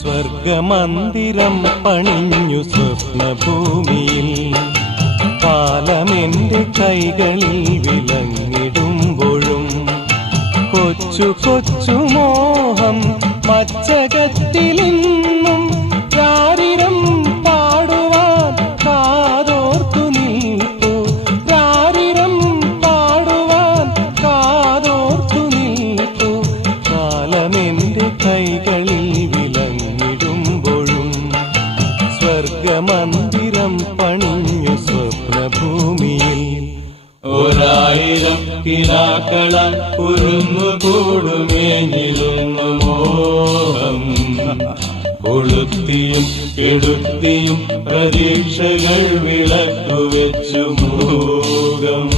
സ്വർഗമന്ദിരം പണിഞ്ഞു സ്വപ്നഭൂമിയിൽ കാലമെന്റെ കൈകളിൽ വിലങ്ങിടുമ്പോഴും കൊച്ചു കൊച്ചു മോഹം മച്ചകത്തിലിന്നും രാരിരം പാടുവാൻ കാതോർത്തു നിൽപ്പു രാരിരം പാടുവാൻ കാതോർത്തു നിൽപ്പു കാലമെന്റെ കൈകളിൽ വിലങ്ങിടുമ്പോഴും സ്വർഗമന്ദിരം പണിഞ്ഞു സ്വപ്നഭൂമിയിൽ ഒരായിരം കിനാക്കളാൽ കുരുന്നുകൂടുമേഞ്ഞിരുന്നു മോഹം കൊളുത്തിയും കെടുത്തിയും പ്രതീക്ഷകൾ വിളക്കുവെച്ചു മോഹം